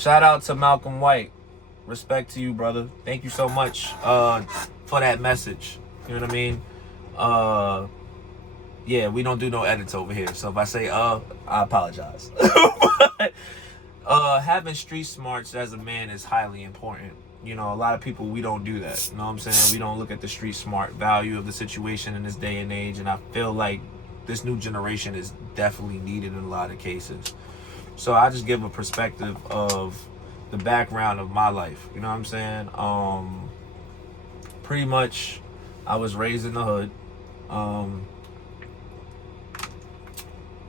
Shout out to Malcolm White. Respect to you, brother. Thank you so much for that message. You know what I mean? Yeah, we don't do no edits over here. So if I say I apologize. But having street smarts as a man is highly important. You know, a lot of people, we don't do that. You know what I'm saying? We don't look at the street smart value of the situation in this day and age. And I feel like this new generation is definitely needed in a lot of cases. So I just give a perspective of the background of my life. You know what I'm saying? Pretty much, I was raised in the hood.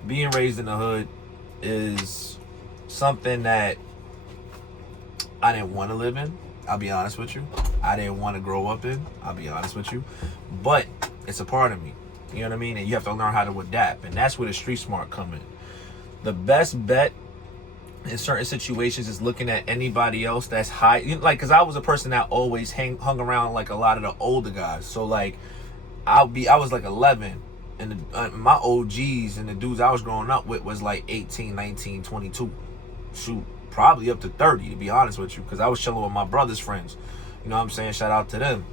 Being raised in the hood is something that I didn't want to live in. I'll be honest with you. I didn't want to grow up in. I'll be honest with you. But it's a part of me. You know what I mean? And you have to learn how to adapt. And that's where the street smart come in. The best bet in certain situations is looking at anybody else that's high. Like, because I was a person that always hung around like a lot of the older guys. So like, I was like 11. And my OGs and the dudes I was growing up with was like 18, 19, 22. Shoot, probably up to 30, to be honest with you. Because I was chilling with my brother's friends. You know what I'm saying? Shout out to them.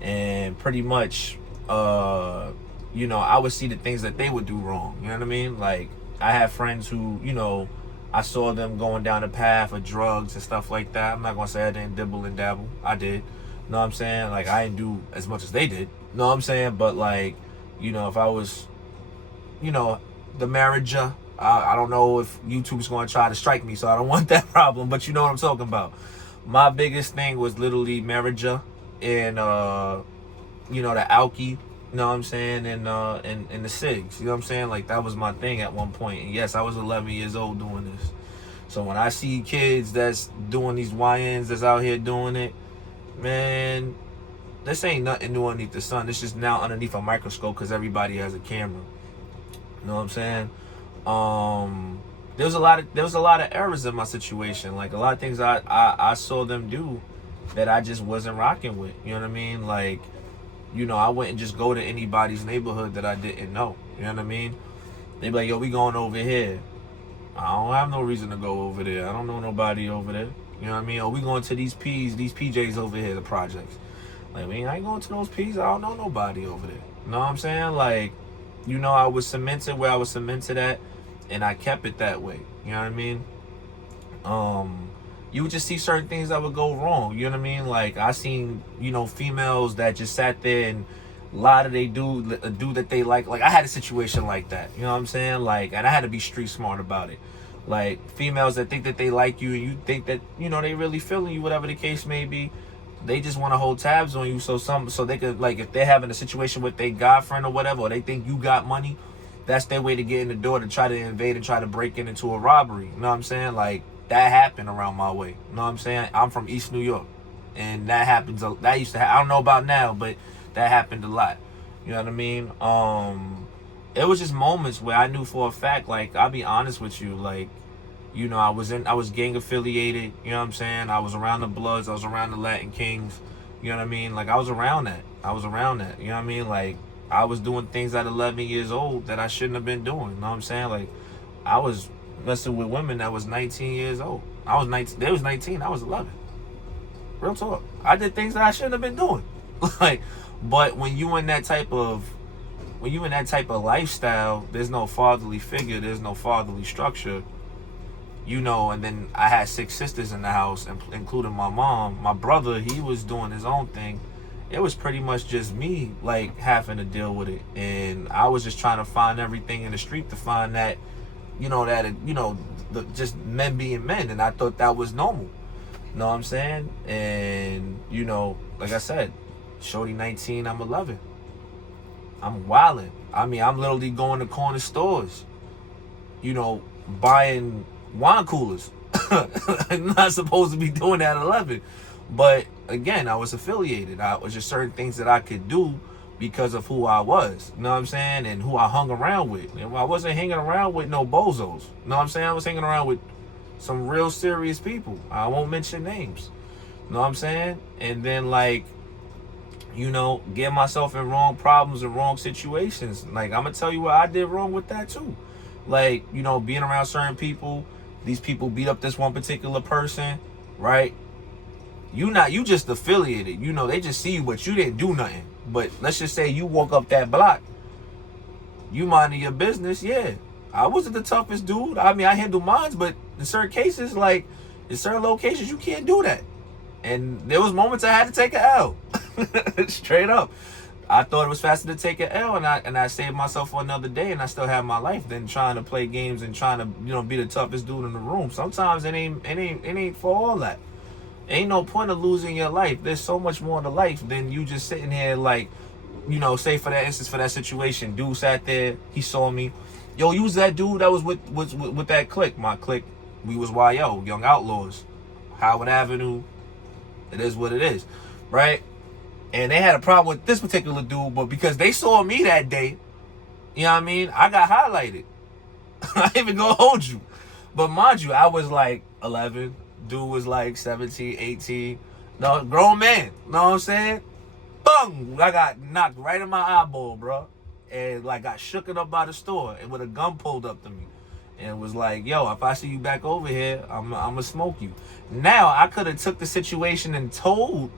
And pretty much, you know, I would see the things that they would do wrong. You know what I mean? Like, I have friends who, you know, I saw them going down the path of drugs and stuff like that. I'm not going to say I didn't dibble and dabble. I did. You know what I'm saying? Like, I didn't do as much as they did. You know what I'm saying? But, like, you know, if I was, you know, the marriage, I don't know if YouTube's going to try to strike me, so I don't want that problem. But you know what I'm talking about. My biggest thing was literally marriage and, you know, the alky. You know what I'm saying? And the SIGs. You know what I'm saying? Like, that was my thing at one point. And yes, I was 11 years old doing this. So when I see kids that's doing these YNs that's out here doing it, man, this ain't nothing new underneath the sun. It's just now underneath a microscope because everybody has a camera. You know what I'm saying? There was a lot of errors in my situation. Like, a lot of things I saw them do that I just wasn't rocking with. You know what I mean? Like, you know, I wouldn't just go to anybody's neighborhood that I didn't know. You know what I mean? They be like, yo, we going over here. I don't have no reason to go over there. I don't know nobody over there. You know what I mean? Oh, we going to these PJs over here, the projects. Like, I ain't going to those P's. I don't know nobody over there. You know what I'm saying? Like, you know, I was cemented where I was cemented at, and I kept it that way. You know what I mean? You would just see certain things that would go wrong. You know what I mean? Like, I seen, you know, females that just sat there and lie to they do that they like. Like, I had a situation like that. You know what I'm saying? Like, and I had to be street smart about it. Like, females that think that they like you and you think that, you know, they really feeling you, whatever the case may be. They just want to hold tabs on you so they could, like, if they're having a situation with their guy friend or whatever, or they think you got money, that's their way to get in the door to try to invade and try to break into a robbery. You know what I'm saying? Like, that happened around my way. You know what I'm saying? I'm from East New York. And that happens, that used to I don't know about now, but that happened a lot. You know what I mean? It was just moments where I knew for a fact, like, I'll be honest with you, like, you know, I was gang affiliated, you know what I'm saying? I was around the Bloods, I was around the Latin Kings, you know what I mean? Like, I was around that, you know what I mean? Like, I was doing things at 11 years old that I shouldn't have been doing, you know what I'm saying? Like, I was messing with women that was 19 years old. I was 19, they was 19, I was 11. Real talk. I did things that I shouldn't have been doing. Like, but when you in that type of lifestyle, there's no fatherly figure, there's no fatherly structure. You know, and then I had 6 sisters in the house, including my mom. My brother, he was doing his own thing. It was pretty much just me, like, having to deal with it. And I was just trying to find everything in the street to find that, just men being men. And I thought that was normal. You know what I'm saying? And, you know, like I said, shorty 19, I'm 11. I'm wilding. I mean, I'm literally going to corner stores, you know, buying wine coolers. I'm not supposed to be doing that at 11. But again, I was affiliated. I was just certain things that I could do because of who I was. You know what I'm saying? And who I hung around with. And I wasn't hanging around with no bozos. You know what I'm saying? I was hanging around with some real serious people. I won't mention names. You know what I'm saying? And then, like, you know, get myself in wrong problems and wrong situations. Like, I'm going to tell you what I did wrong with that too. Like, you know, being around certain people These people beat up this one particular person, right? You just affiliated. You know, they just see you, but you didn't do nothing. But let's just say you walk up that block, you minding your business. Yeah, I wasn't the toughest dude. I mean, I handle mines, but in certain cases, like in certain locations, you can't do that. And there was moments I had to take an L, straight up. I thought it was faster to take an L, and I saved myself for another day, and I still have my life than trying to play games and trying to be the toughest dude in the room. Sometimes it ain't for all that. Ain't no point of losing your life. There's so much more to life than you just sitting here like, say for that instance, for that situation, dude sat there, he saw me. Yo, you was that dude that was with that clique. My clique, we was YO, Young Outlaws, Howard Avenue. It is what it is, right? And they had a problem with this particular dude, but because they saw me that day, you know what I mean? I got highlighted. I ain't even gonna hold you. But mind you, I was like 11. Dude was like 17, 18. No, grown man. Know what I'm saying? Boom! I got knocked right in my eyeball, bro. And like got shooken up by the store and with a gun pulled up to me. And was like, yo, if I see you back over here, I'm gonna smoke you. Now, I could have took the situation and told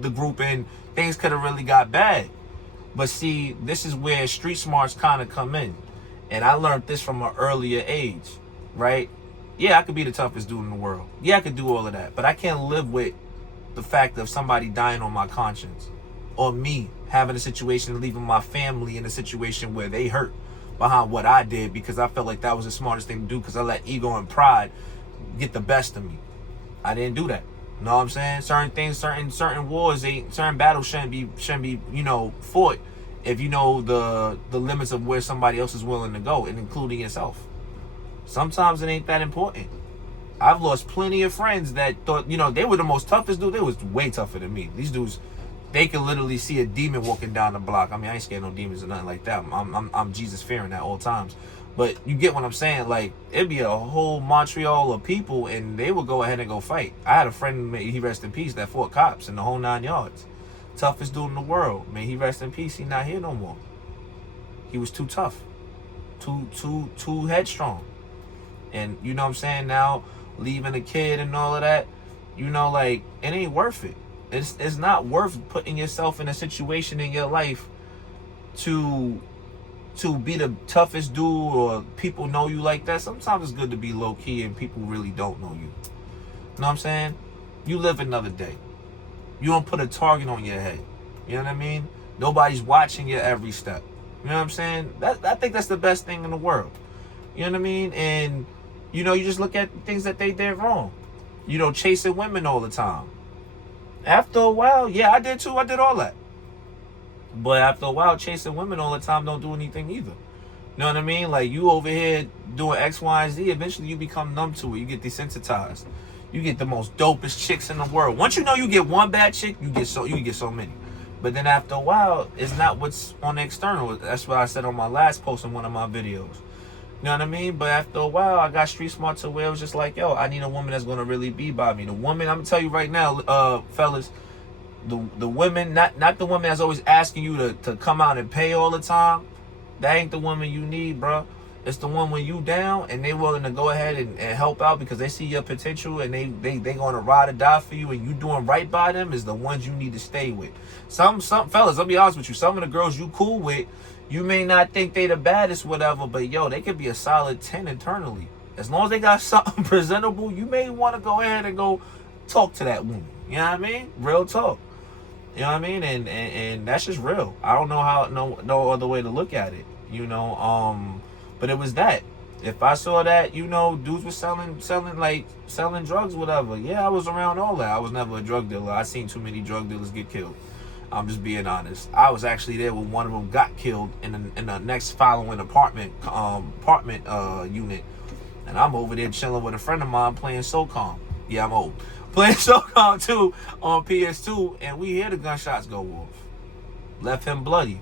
the group, and things could have really got bad. But see, this is where street smarts kind of come in. And I learned this from an earlier age, right? Yeah, I could be the toughest dude in the world. Yeah, I could do all of that. But I can't live with the fact of somebody dying on my conscience. Or me having a situation and leaving my family in a situation where they hurt behind what I did because I felt like that was the smartest thing to do because I let ego and pride get the best of me. I didn't do that. You know what I'm saying? Certain things, certain wars, certain battles shouldn't be fought if you know the limits of where somebody else is willing to go, and including yourself. Sometimes it ain't that important. I've lost plenty of friends that thought, they were the most toughest dude. They was way tougher than me. These dudes, they could literally see a demon walking down the block. I mean, I ain't scared of no demons or nothing like that. I'm Jesus fearing at all times. But you get what I'm saying? Like, it'd be a whole Montreal of people, and they would go ahead and go fight. I had a friend, he rest in peace, that fought cops in the whole 9 yards. Toughest dude in the world. Man, he rest in peace. He not here no more. He was too tough. Too headstrong. And, you know what I'm saying? Now, leaving a kid and all of that, like, it ain't worth it. It's not worth putting yourself in a situation in your life to be the toughest dude or people know you like that. Sometimes it's good to be low-key and people really don't know you. You know what I'm saying? You live another day. You don't put a target on your head. You know what I mean? Nobody's watching your every step. You know what I'm saying? I think that's the best thing in the world. You know what I mean? And, you just look at things that they did wrong. Chasing women all the time. After a while, yeah, I did too. I did all that. But after a while, chasing women all the time don't do anything either. You know what I mean? Like, you over here doing X, Y, and Z, eventually you become numb to it. You get desensitized. You get the most dopest chicks in the world. Once you know you get one bad chick, you get so many. But then after a while, it's not what's on the external. That's what I said on my last post in one of my videos. You know what I mean? But after a while, I got street smart to where it was just like, yo, I need a woman that's going to really be by me. The woman, I'm going to tell you right now, fellas, the women, not the woman that's always asking you to come out and pay all the time. That ain't the woman you need, bro. It's the one when you down and they willing to go ahead and help out because they see your potential and they going to ride or die for you and you doing right by them is the ones you need to stay with. Some fellas, I'll be honest with you, some of the girls you cool with, you may not think they the baddest, whatever, but yo, they could be a solid 10 internally. As long as they got something presentable, you may want to go ahead and go talk to that woman. You know what I mean? Real talk. You know what I mean? And that's just real. I don't know how no other way to look at it. But it was that. If I saw that, dudes were selling drugs, whatever. Yeah, I was around all that. I was never a drug dealer. I seen too many drug dealers get killed. I'm just being honest. I was actually there when one of them got killed in the next following apartment unit, and I'm over there chilling with a friend of mine playing SOCOM. Yeah, I'm old. Playing SOCOM too on PS2, and we hear the gunshots go off. Left him bloody.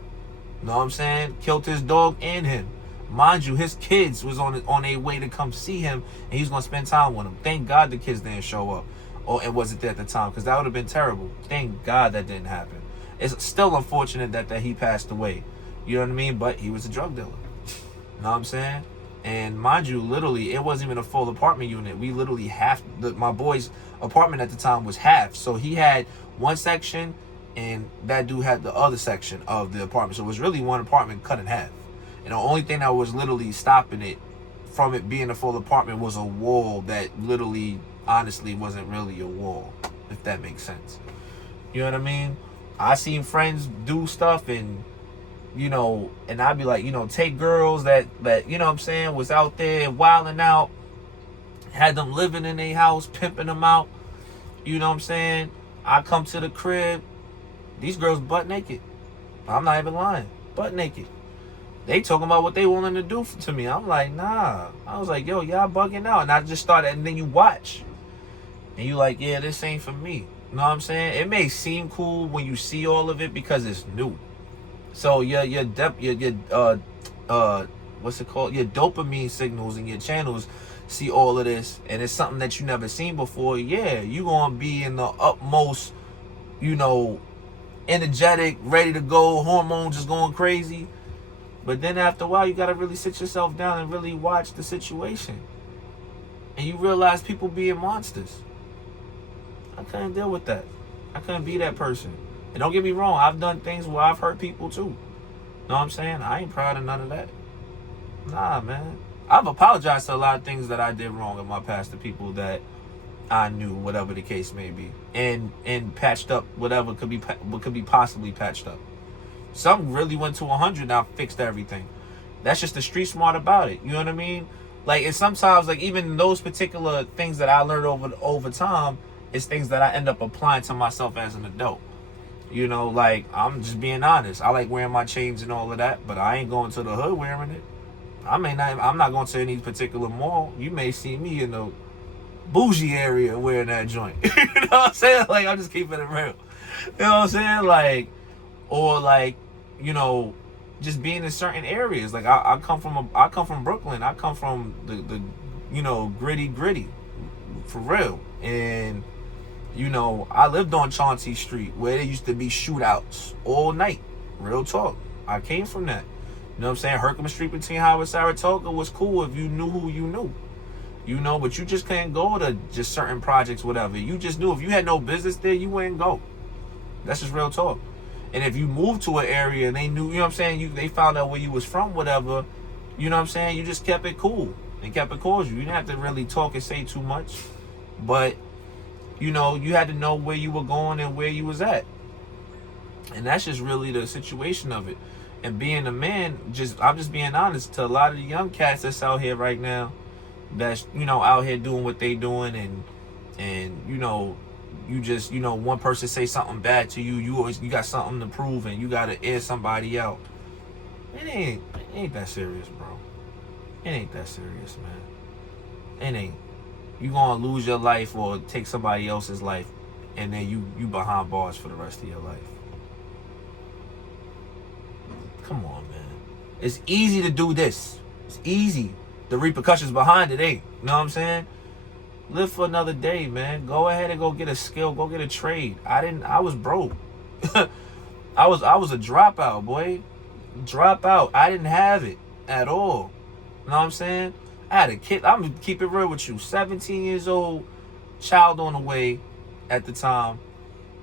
Know what I'm saying? Killed his dog and him. Mind you, his kids was on their way to come see him, and he was gonna spend time with him. Thank God the kids didn't show up, or it wasn't there at the time, because that would have been terrible. Thank God that didn't happen. It's still unfortunate that he passed away. You know what I mean? But he was a drug dealer. You know what I'm saying? And mind you, literally, it wasn't even a full apartment unit. We literally my boy's apartment at the time was half. So he had one section, and that dude had the other section of the apartment. So it was really one apartment cut in half. And the only thing that was literally stopping it from it being a full apartment was a wall that literally, honestly, wasn't really a wall, if that makes sense. You know what I mean? I seen friends do stuff, and and I'd be like, take girls that you know what I'm saying, was out there wilding out, had them living in their house, pimping them out. You know what I'm saying? I come to the crib, these girls butt naked. I'm not even lying, butt naked. They talking about what they willing to do to me. I'm like, nah. I was like, yo, y'all bugging out. And I just started, and then you watch, and you like, yeah, this ain't for me. You know what I'm saying? It may seem cool when you see all of it because it's new. So your what's it called? Your dopamine signals and your channels see all of this, and it's something that you never seen before. Yeah, you gonna be in the utmost, energetic, ready to go, hormones just going crazy. But then after a while, you gotta really sit yourself down and really watch the situation, and you realize people being monsters. I couldn't deal with that. I couldn't be that person. And don't get me wrong, I've done things where I've hurt people too. Know what I'm saying? I ain't proud of none of that. Nah, man. I've apologized to a lot of things that I did wrong in my past to people that I knew, whatever the case may be, and patched up whatever could be possibly patched up. Some really went to 100 and I fixed everything. That's just the street smart about it. You know what I mean? Like, and sometimes, like, even those particular things that I learned over time is things that I end up applying to myself as an adult. Like, I'm just being honest. I like wearing my chains and all of that, but I ain't going to the hood wearing it. I'm not going to any particular mall. You may see me in the bougie area wearing that joint. You know what I'm saying? Like, I'm just keeping it real. You know what I'm saying? Like, or like, just being in certain areas. Like, I come from Brooklyn. I come from the gritty for real. And I lived on Chauncey Street where there used to be shootouts all night. Real talk. I came from that. You know what I'm saying? Herkimer Street between Howard and Saratoga was cool if you knew who you knew. But you just couldn't go to just certain projects, whatever. You just knew if you had no business there, you wouldn't go. That's just real talk. And if you moved to an area and they knew, you know what I'm saying, they found out where you was from, whatever, you know what I'm saying, you just kept it cool and kept it cordial. You didn't have to really talk and say too much. But you had to know where you were going and where you was at. And that's just really the situation of it. And being a man, I'm just being honest, to a lot of the young cats that's out here right now, that's, out here doing what they doing, and you just, one person say something bad to you, you got something to prove, and you got to air somebody out. It ain't that serious, bro. It ain't that serious, man. It ain't. You gonna lose your life or take somebody else's life, and then you behind bars for the rest of your life. Come on, man. It's easy to do this. It's easy. The repercussions behind it ain't. You know what I'm saying? Live for another day, man. Go ahead and go get a skill. Go get a trade. I was broke. I was a dropout, boy. Dropout. I didn't have it at all. You know what I'm saying? I had a kid. I'm gonna keep it real with you. 17 years old, child on the way at the time.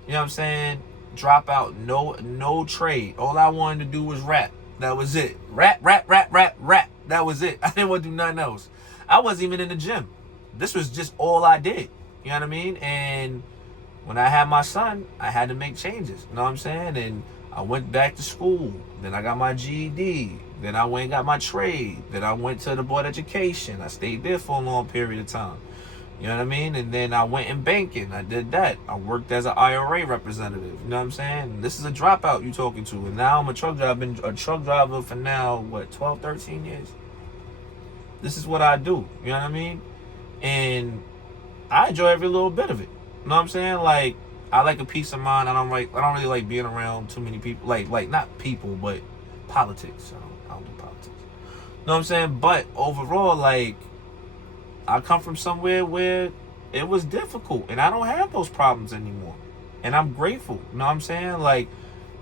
You know what I'm saying? Drop out, no trade. All I wanted to do was rap. That was it. Rap. That was it. I didn't want to do nothing else. I wasn't even in the gym. This was just all I did. You know what I mean? And when I had my son, I had to make changes. You know what I'm saying? And I went back to school. Then I got my GED. Then I went and got my trade. Then I went to the board of education. I stayed there for a long period of time. You know what I mean? And then I went in banking. I did that. I worked as an IRA representative. You know what I'm saying? And this is a dropout you talking to. And now I'm a truck driver. I've been a truck driver for now, 12, 13 years. This is what I do. You know what I mean? And I enjoy every little bit of it. You know what I'm saying? Like, I like a peace of mind. I don't really like being around too many people. Like not people, but politics. I don't do politics. You know what I'm saying? But overall, like, I come from somewhere where it was difficult, and I don't have those problems anymore. And I'm grateful. You know what I'm saying? Like,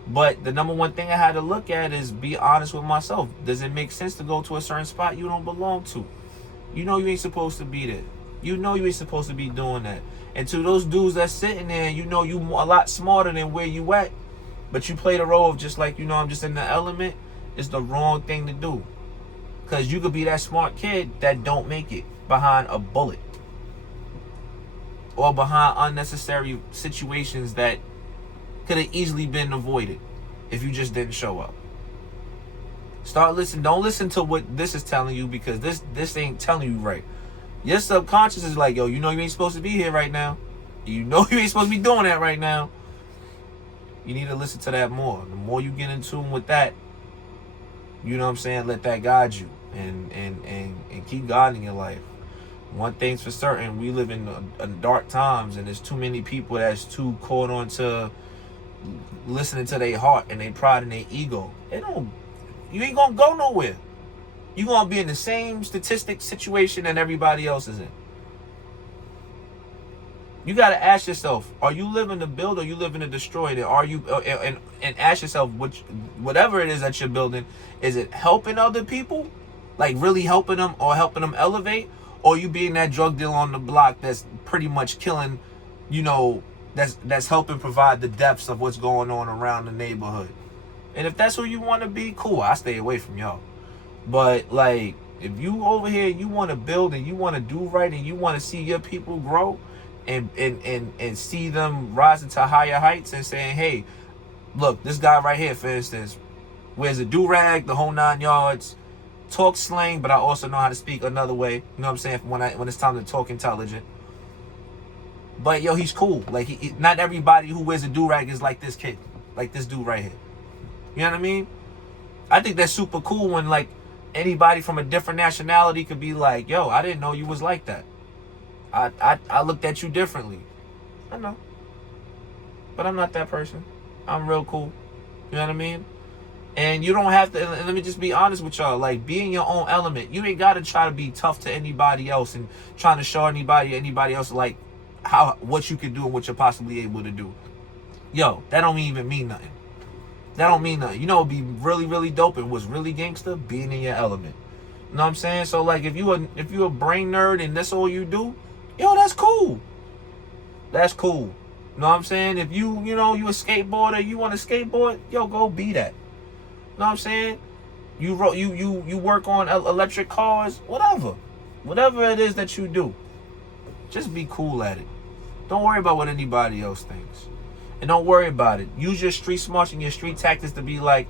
But the number one thing I had to look at is be honest with myself. Does it make sense to go to a certain spot you don't belong to? You know you ain't supposed to be there. You know you ain't supposed to be doing that. And to those dudes that's sitting there, you know you a lot smarter than where you at, but you play the role of just like, I'm just in the element, it's the wrong thing to do. Because you could be that smart kid that don't make it behind a bullet. Or behind unnecessary situations that could have easily been avoided if you just didn't show up. Start listening. Don't listen to what this is telling you, because this ain't telling you right. Your subconscious is like, yo, you know you ain't supposed to be here right now. You know you ain't supposed to be doing that right now. You need to listen to that more. The more you get in tune with that, you know what I'm saying, let that guide you and keep guiding your life. One thing's for certain, we live in dark times, and there's too many people that's too caught on to listening to their heart and their pride and their ego. You ain't gonna go nowhere. You gonna be in the same statistic situation that everybody else is in. You gotta ask yourself: are you living to build, or you living to destroy? And are you and ask yourself, whatever it is that you're building, is it helping other people, like really helping them or helping them elevate, or you being that drug dealer on the block that's pretty much killing, that's helping provide the depths of what's going on around the neighborhood? And if that's who you want to be, cool, I stay away from y'all. But like, if you over here, you want to build and you want to do right and you want to see your people grow and see them rising to higher heights and saying, hey, look, this guy right here, for instance, wears a do-rag, the whole 9 yards, talks slang, but I also know how to speak another way. You know what I'm saying? When it's time to talk intelligent. But yo, he's cool. Like, not everybody who wears a do-rag is like this kid, like this dude right here. You know what I mean? I think that's super cool when like anybody from a different nationality could be like, yo, I didn't know you was like that. I looked at you differently. I know. But I'm not that person. I'm real cool. You know what I mean? And you don't have to, and let me just be honest with y'all, like, be in your own element. You ain't got to try to be tough to anybody else and trying to show anybody else like what you can do and what you're possibly able to do. Yo, that don't even mean nothing. That don't mean nothing. You know, it'd be really, really dope and what's really gangster, being in your element. You know what I'm saying? So like, if you a brain nerd and that's all you do, yo, that's cool. That's cool. You know what I'm saying? If you a skateboarder, you want to skateboard, yo, go be that. You know what I'm saying? You work on electric cars, whatever it is that you do, just be cool at it. Don't worry about what anybody else thinks. And don't worry about it. Use your street smarts and your street tactics to be like,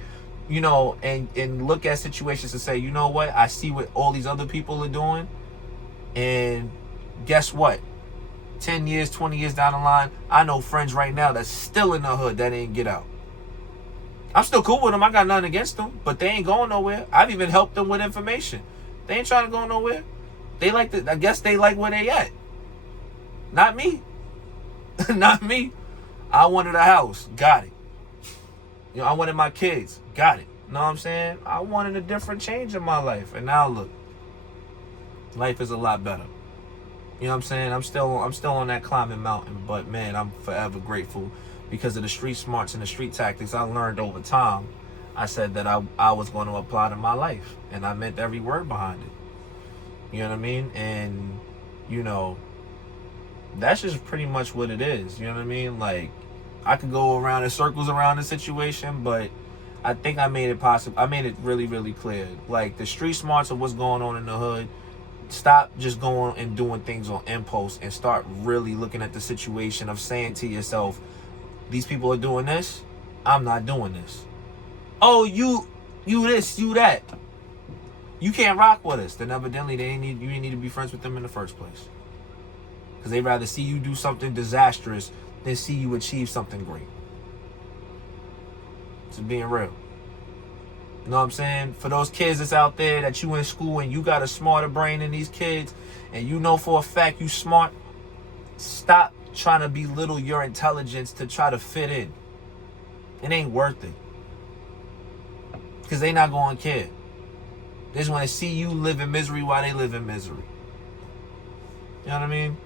and look at situations and say, you know what? I see what all these other people are doing. And guess what? 10 years, 20 years down the line, I know friends right now that's still in the hood that ain't get out. I'm still cool with them. I got nothing against them, but they ain't going nowhere. I've even helped them with information. They ain't trying to go nowhere. I guess they like where they at. Not me. Not me. I wanted a house, got it. I wanted my kids, got it. You know what I'm saying? I wanted a different change in my life, and now look, life is a lot better. You know what I'm saying? I'm still on that climbing mountain, but man, I'm forever grateful because of the street smarts and the street tactics I learned over time. I said that I was going to apply to my life, and I meant every word behind it. You know what I mean? And that's just pretty much what it is. You know what I mean? Like, I could go around in circles around the situation, but I think I made it possible. I made it really, really clear. Like, the street smarts of what's going on in the hood. Stop just going and doing things on impulse and start really looking at the situation of saying to yourself, these people are doing this, I'm not doing this. Oh, you this, you that. You can't rock with us. Then evidently you didn't need to be friends with them in the first place. Because they'd rather see you do something disastrous than see you achieve something great. Just being real. You know what I'm saying? For those kids that's out there that you in school and you got a smarter brain than these kids, and you know for a fact you smart, stop trying to belittle your intelligence to try to fit in. It ain't worth it. Because they not going to care. They just want to see you live in misery while they live in misery. You know what I mean?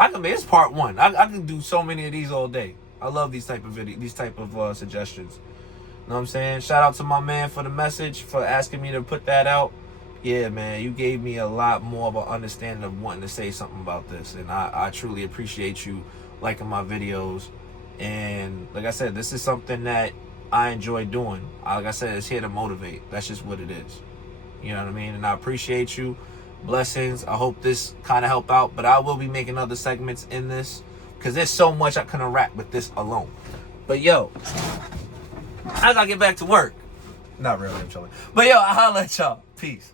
It's part one. I can do so many of these all day. I love these type of suggestions. You know what I'm saying? Shout out to my man for the message, for asking me to put that out. Yeah, man, you gave me a lot more of an understanding of wanting to say something about this. And I truly appreciate you liking my videos. And like I said, this is something that I enjoy doing. Like I said, it's here to motivate. That's just what it is. You know what I mean? And I appreciate you. Blessings. I hope this kind of help out. But I will be making other segments in this, because there's so much I couldn't rap with this alone. But yo, I gotta get back to work. Not really, I'm chilling. But yo, I'll holla at y'all. Peace.